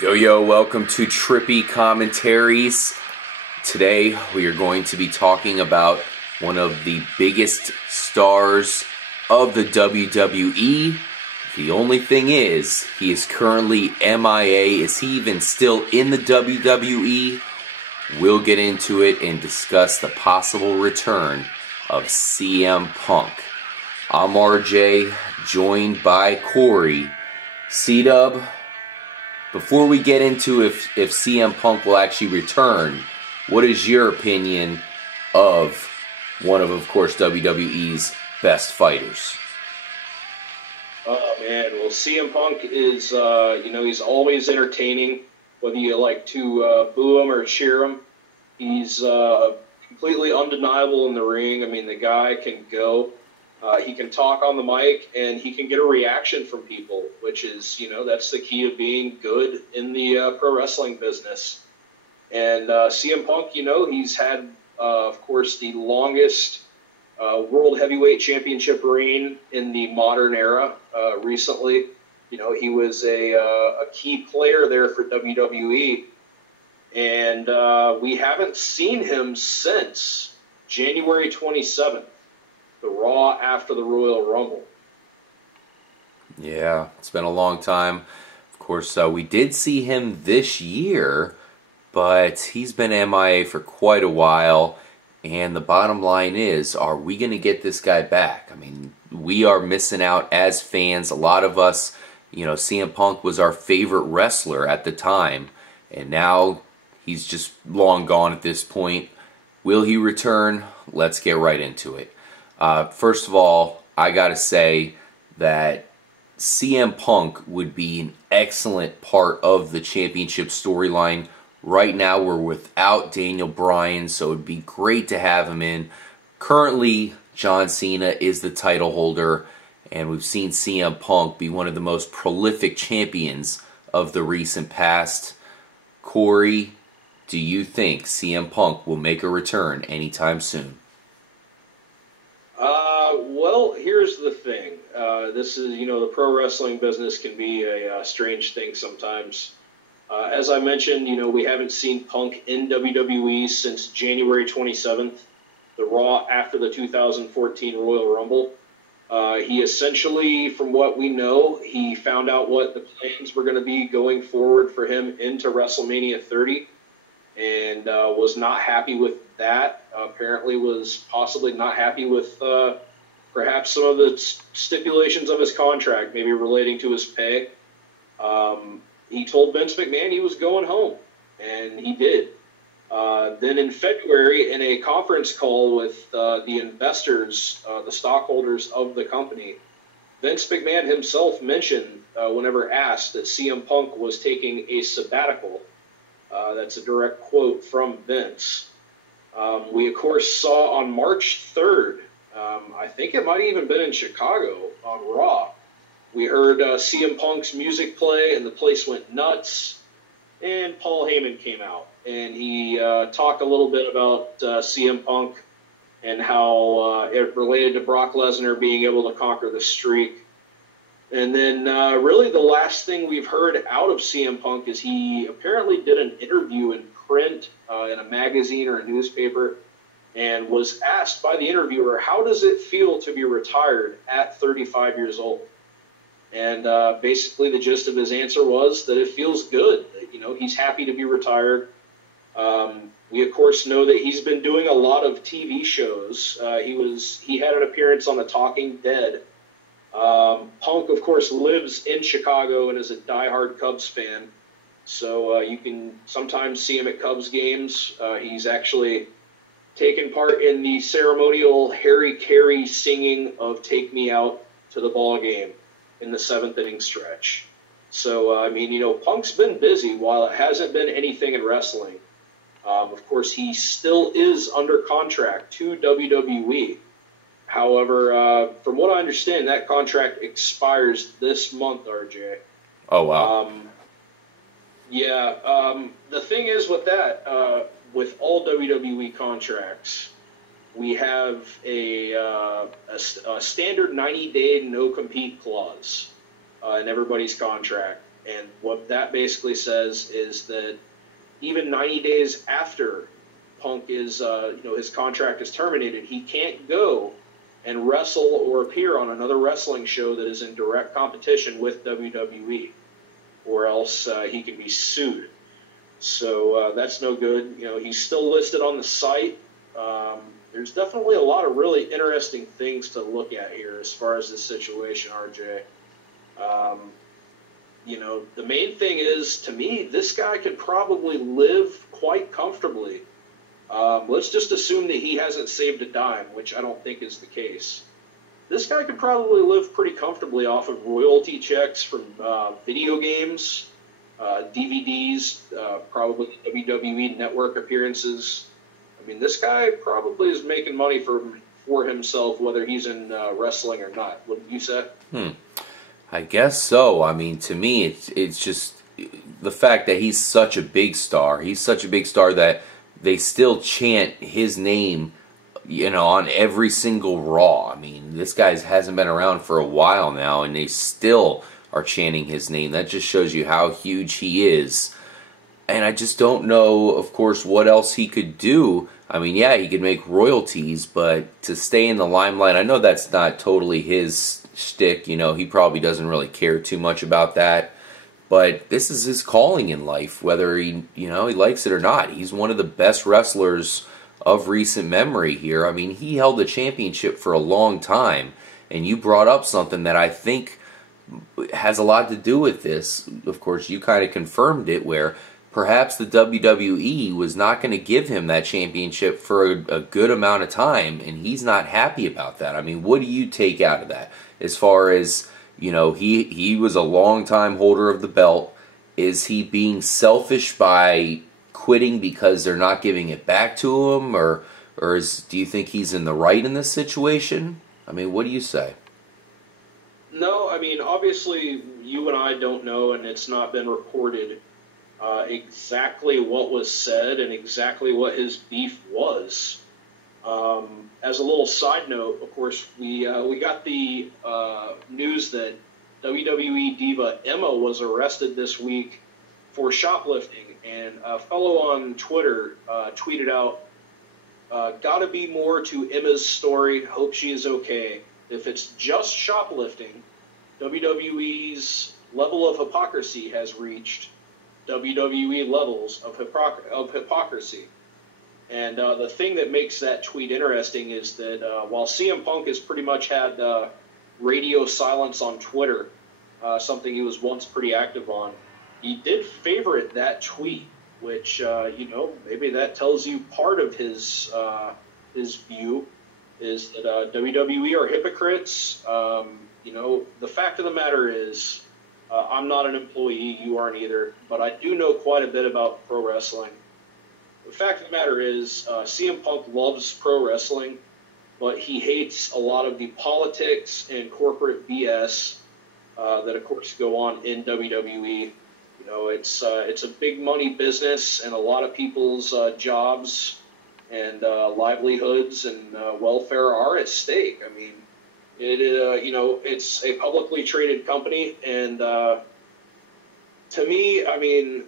Yo, welcome to Trippy Commentaries. Today we are going to be talking about one of the biggest stars of the WWE. The only thing is, he is currently MIA. Is he even still in the WWE? We'll get into it and discuss the possible return of CM Punk. I'm RJ, joined by Corey. C-Dub, before we get into if CM Punk will actually return, what is your opinion of one of course, WWE's best fighters? Oh, man. Well, CM Punk is, he's always entertaining, whether you like to boo him or cheer him. He's completely undeniable in the ring. I mean, the guy can go. He can talk on the mic, and he can get a reaction from people, which is, that's the key of being good in the pro wrestling business. And CM Punk, he's had, of course, the longest World Heavyweight Championship reign in the modern era recently. He was a key player there for WWE, and we haven't seen him since January 27th. The Raw after the Royal Rumble. Yeah, it's been a long time. Of course, we did see him this year, but he's been MIA for quite a while. And the bottom line is, are we going to get this guy back? I mean, we are missing out as fans. A lot of us, CM Punk was our favorite wrestler at the time. And now he's just long gone at this point. Will he return? Let's get right into it. First of all, I gotta say that CM Punk would be an excellent part of the championship storyline. Right now, we're without Daniel Bryan, so it'd be great to have him in. Currently, John Cena is the title holder, and we've seen CM Punk be one of the most prolific champions of the recent past. Corey, do you think CM Punk will make a return anytime soon? Well, here's the thing. This is, the pro wrestling business can be a strange thing sometimes. As I mentioned, we haven't seen Punk in WWE since January 27th, the Raw after the 2014 Royal Rumble. He essentially, from what we know, he found out what the plans were going to be going forward for him into WrestleMania 30 and was not happy with that. Apparently was possibly not happy with perhaps some of the stipulations of his contract, maybe relating to his pay. He told Vince McMahon he was going home, and he did. Then in February, in a conference call with the investors, the stockholders of the company, Vince McMahon himself mentioned, whenever asked, that CM Punk was taking a sabbatical. That's a direct quote from Vince. We, of course, saw on March 3rd, I think it might have even been in Chicago on Raw, we heard CM Punk's music play, and the place went nuts, and Paul Heyman came out, and he talked a little bit about CM Punk and how it related to Brock Lesnar being able to conquer the streak. And then really the last thing we've heard out of CM Punk is he apparently did an interview in print in a magazine or a newspaper and was asked by the interviewer, how does it feel to be retired at 35 years old? And basically the gist of his answer was that it feels good. That, he's happy to be retired. We, of course, know that he's been doing a lot of TV shows. He had an appearance on The Talking Dead. Punk, of course, lives in Chicago and is a diehard Cubs fan. So you can sometimes see him at Cubs games. He's actually taken part in the ceremonial Harry Carey singing of Take Me Out to the Ball Game in the 7th inning stretch. So, Punk's been busy while it hasn't been anything in wrestling. Of course, he still is under contract to WWE. However, from what I understand, that contract expires this month, RJ. Oh, wow. The thing is with that, with all WWE contracts, we have a standard 90-day no-compete clause in everybody's contract. And what that basically says is that even 90 days after Punk is, his contract is terminated, he can't go and wrestle or appear on another wrestling show that is in direct competition with WWE, or else he can be sued. So that's no good. He's still listed on the site. There's definitely a lot of really interesting things to look at here as far as this situation, RJ. The main thing is, to me, this guy could probably live quite comfortably. Let's just assume that he hasn't saved a dime, which I don't think is the case. This guy could probably live pretty comfortably off of royalty checks from video games, DVDs, probably WWE Network appearances. I mean, this guy probably is making money for himself, whether he's in wrestling or not. Wouldn't you say? I guess so. I mean, to me, it's just the fact that he's such a big star. He's such a big star that they still chant his name, on every single Raw. I mean, this guy hasn't been around for a while now, and they still are chanting his name. That just shows you how huge he is. And I just don't know, of course, what else he could do. I mean, yeah, he could make royalties, but to stay in the limelight, I know that's not totally his shtick. He probably doesn't really care too much about that. But this is his calling in life, whether he likes it or not. He's one of the best wrestlers of recent memory here. I mean, he held the championship for a long time, and you brought up something that I think has a lot to do with this. Of course, you kind of confirmed it, where perhaps the WWE was not going to give him that championship for a good amount of time, and he's not happy about that. I mean, what do you take out of that as far as... he was a long-time holder of the belt. Is he being selfish by quitting because they're not giving it back to him? Or do you think he's in the right in this situation? I mean, what do you say? No, I mean, obviously, you and I don't know, and it's not been reported exactly what was said and exactly what his beef was. As a little side note, of course, we got the news that WWE diva Emma was arrested this week for shoplifting, and a fellow on Twitter tweeted out, "Gotta be more to Emma's story. Hope she is okay. If it's just shoplifting, WWE's level of hypocrisy has reached WWE levels of hypocrisy." And the thing that makes that tweet interesting is that while CM Punk has pretty much had radio silence on Twitter, something he was once pretty active on, he did favorite that tweet, which, maybe that tells you part of his view is that WWE are hypocrites. The fact of the matter is, I'm not an employee, you aren't either, but I do know quite a bit about pro wrestling. The fact of the matter is, CM Punk loves pro wrestling, but he hates a lot of the politics and corporate BS that, of course, go on in WWE. It's a big money business, and a lot of people's jobs and livelihoods and welfare are at stake. I mean, it's a publicly traded company, and to me, I mean,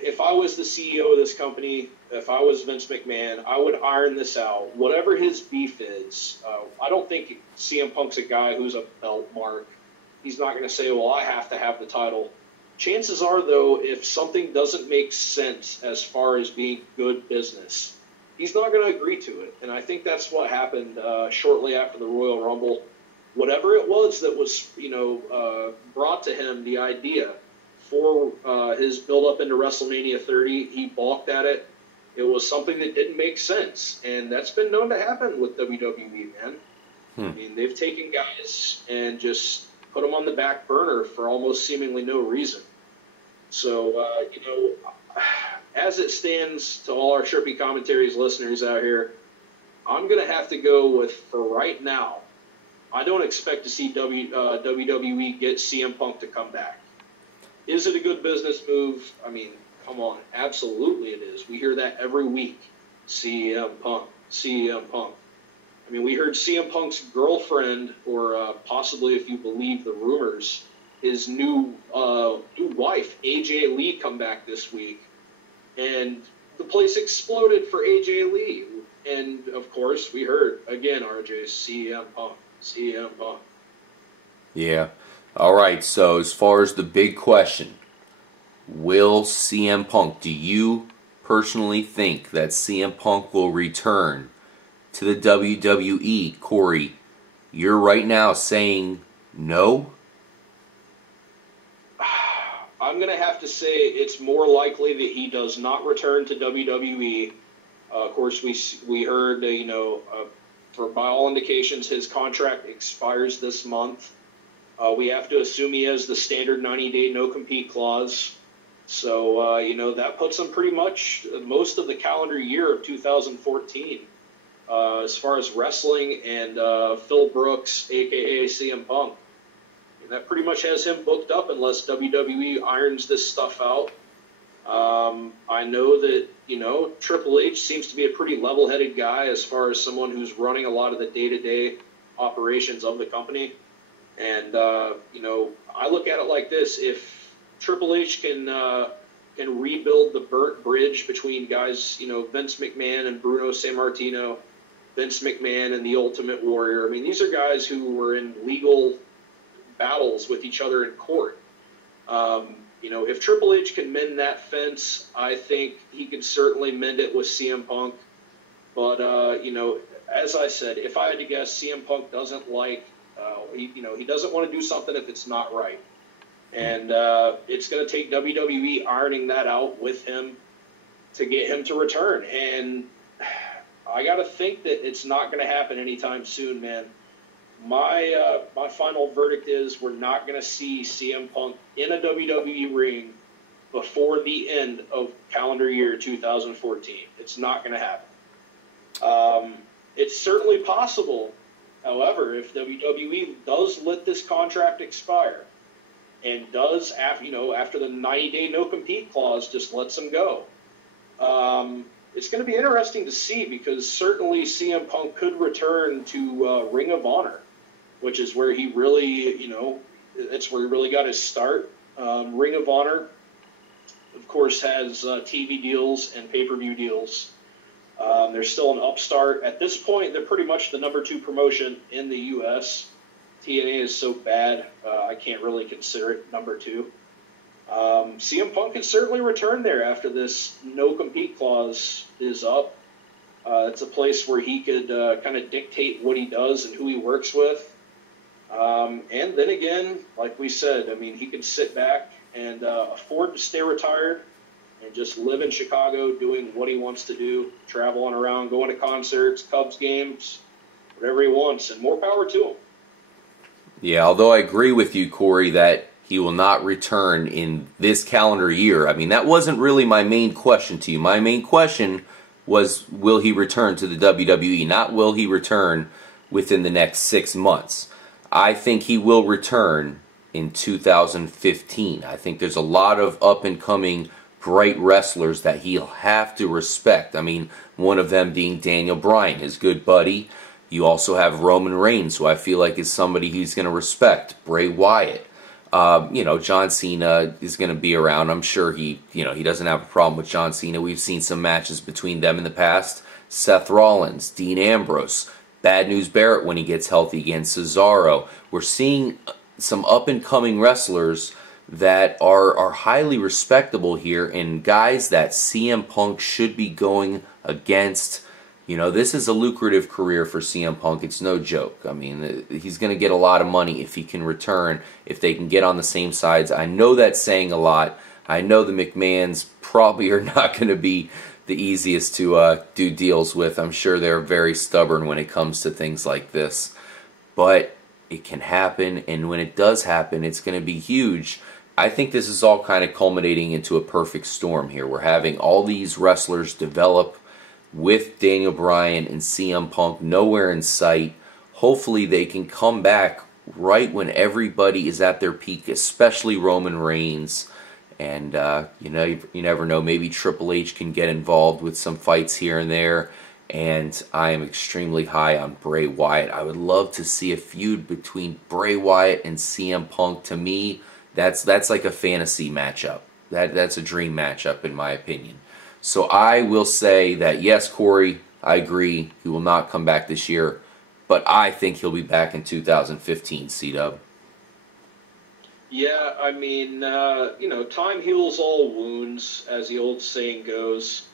if I was the CEO of this company, if I was Vince McMahon, I would iron this out. Whatever his beef is, I don't think CM Punk's a guy who's a belt mark. He's not going to say, well, I have to have the title. Chances are, though, if something doesn't make sense as far as being good business, he's not going to agree to it. And I think that's what happened shortly after the Royal Rumble. Whatever it was that was, brought to him, the idea for his build-up into WrestleMania 30, he balked at it. It was something that didn't make sense, and that's been known to happen with WWE, man. I mean, they've taken guys and just put them on the back burner for almost seemingly no reason. So, as it stands to all our Trippy Commentaries listeners out here, I'm going to have to go with, for right now, I don't expect to see WWE get CM Punk to come back. Is it a good business move? I mean, come on, absolutely it is. We hear that every week. CM Punk, CM Punk. I mean, we heard CM Punk's girlfriend, or possibly if you believe the rumors, his new wife, AJ Lee, come back this week, and the place exploded for AJ Lee. And of course, we heard again, RJ, CM Punk, CM Punk. Yeah. All right. So as far as the big question, will CM Punk? Do you personally think that CM Punk will return to the WWE? Corey, you're right now saying no? I'm going to have to say it's more likely that he does not return to WWE. Of course, we heard, for by all indications, his contract expires this month. We have to assume he has the standard 90-day no-compete clause. So, that puts him pretty much most of the calendar year of 2014 as far as wrestling and Phil Brooks, a.k.a. CM Punk. And that pretty much has him booked up unless WWE irons this stuff out. I know that, Triple H seems to be a pretty level-headed guy as far as someone who's running a lot of the day-to-day operations of the company. And, I look at it like this. If Triple H can rebuild the burnt bridge between guys, Vince McMahon and Bruno Sammartino, Vince McMahon and the Ultimate Warrior. I mean, these are guys who were in legal battles with each other in court. If Triple H can mend that fence, I think he can certainly mend it with CM Punk. But, as I said, if I had to guess, CM Punk doesn't like, he doesn't want to do something if it's not right. And it's going to take WWE ironing that out with him to get him to return. And I got to think that it's not going to happen anytime soon, man. My final verdict is we're not going to see CM Punk in a WWE ring before the end of calendar year 2014. It's not going to happen. It's certainly possible, however, if WWE does let this contract expire and does, after the 90-day no-compete clause, just lets him go. It's going to be interesting to see because certainly CM Punk could return to Ring of Honor, which is where he really, that's where he really got his start. Ring of Honor, of course, has TV deals and pay-per-view deals. They're still an upstart. At this point, they're pretty much the number 2 promotion in the U.S. TNA is so bad, I can't really consider it number 2. CM Punk can certainly return there after this no-compete clause is up. It's a place where he could kind of dictate what he does and who he works with. And then again, like we said, he can sit back and afford to stay retired and just live in Chicago doing what he wants to do, traveling around, going to concerts, Cubs games, whatever he wants, and more power to him. Yeah, although I agree with you, Corey, that he will not return in this calendar year. That wasn't really my main question to you. My main question was, will he return to the WWE? Not will he return within the next 6 months. I think he will return in 2015. I think there's a lot of up-and-coming bright wrestlers that he'll have to respect. One of them being Daniel Bryan, his good buddy. You also have Roman Reigns, who I feel like is somebody he's going to respect. Bray Wyatt. John Cena is going to be around. I'm sure he doesn't have a problem with John Cena. We've seen some matches between them in the past. Seth Rollins, Dean Ambrose, Bad News Barrett when he gets healthy again, Cesaro. We're seeing some up-and-coming wrestlers that are highly respectable here and guys that CM Punk should be going against. This is a lucrative career for CM Punk. It's no joke. He's going to get a lot of money if he can return, if they can get on the same sides. I know that's saying a lot. I know the McMahons probably are not going to be the easiest to do deals with. I'm sure they're very stubborn when it comes to things like this. But it can happen, and when it does happen, it's going to be huge. I think this is all kind of culminating into a perfect storm here. We're having all these wrestlers develop with Daniel Bryan and CM Punk nowhere in sight. Hopefully they can come back right when everybody is at their peak, especially Roman Reigns. And, you never know. Maybe Triple H can get involved with some fights here and there. And I am extremely high on Bray Wyatt. I would love to see a feud between Bray Wyatt and CM Punk. To me, That's like a fantasy matchup. That's a dream matchup in my opinion. So I will say that yes, Corey, I agree. He will not come back this year, but I think he'll be back in 2015. C-Dub. Yeah, I mean, time heals all wounds, as the old saying goes.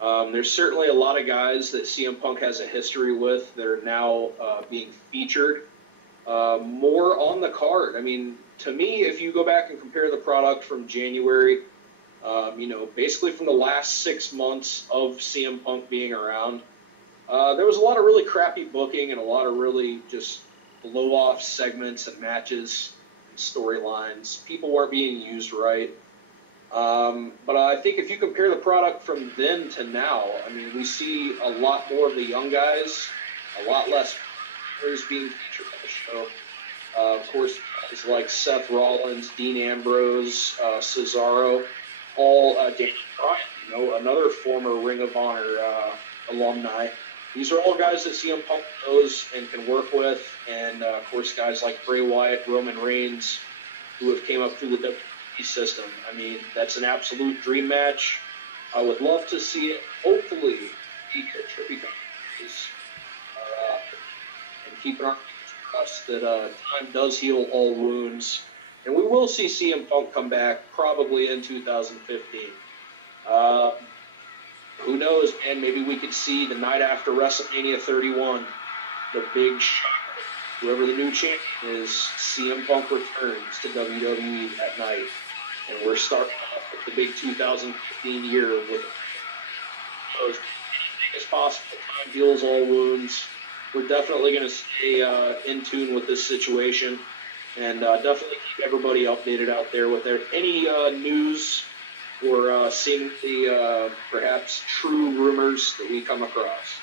There's certainly a lot of guys that CM Punk has a history with that are now being featured more on the card. I mean, to me, if you go back and compare the product from January, basically from the last 6 months of CM Punk being around, there was a lot of really crappy booking and a lot of really just blow-off segments and matches and storylines. People weren't being used right. But I think if you compare the product from then to now, I mean, we see a lot more of the young guys, a lot less players being featured on the show. Of course, guys like Seth Rollins, Dean Ambrose, Cesaro, all Daniel Bryan, another former Ring of Honor alumni. These are all guys that CM Punk knows and can work with, and of course, guys like Bray Wyatt, Roman Reigns, who have came up through the WWE system. I mean, that's an absolute dream match. I would love to see it. Hopefully, Trippy and keep an eye on us that time does heal all wounds, and we will see CM Punk come back probably in 2015. Who knows, man? Maybe we could see the night after WrestleMania 31, the big shock. Whoever the new champion is, CM Punk returns to WWE at night. And we're starting off with the big 2015 year with as as possible. Time heals all wounds. We're definitely going to stay in tune with this situation and definitely keep everybody updated out there with any news or seeing the perhaps true rumors that we come across.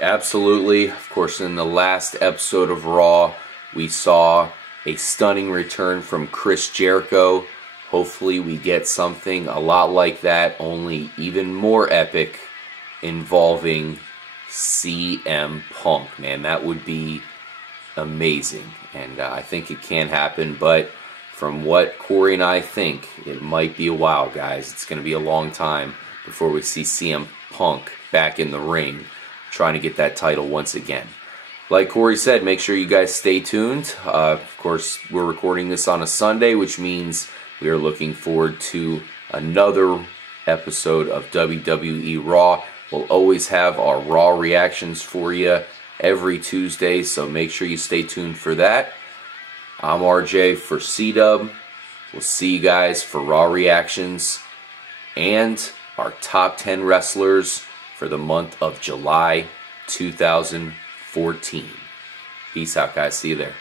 Absolutely. Of course, in the last episode of Raw, we saw a stunning return from Chris Jericho. Hopefully we get something a lot like that, only even more epic, involving CM Punk. Man, that would be amazing. And I think it can happen, but from what Corey and I think, it might be a while, guys. It's going to be a long time before we see CM Punk back in the ring trying to get that title once again. Like Corey said, make sure you guys stay tuned. Of course, we're recording this on a Sunday, which means we are looking forward to another episode of WWE Raw. We'll always have our Raw reactions for you every Tuesday, so make sure you stay tuned for that. I'm RJ for C-Dub. We'll see you guys for Raw reactions and our top 10 wrestlers for the month of July 2014. Peace out, guys. See you there.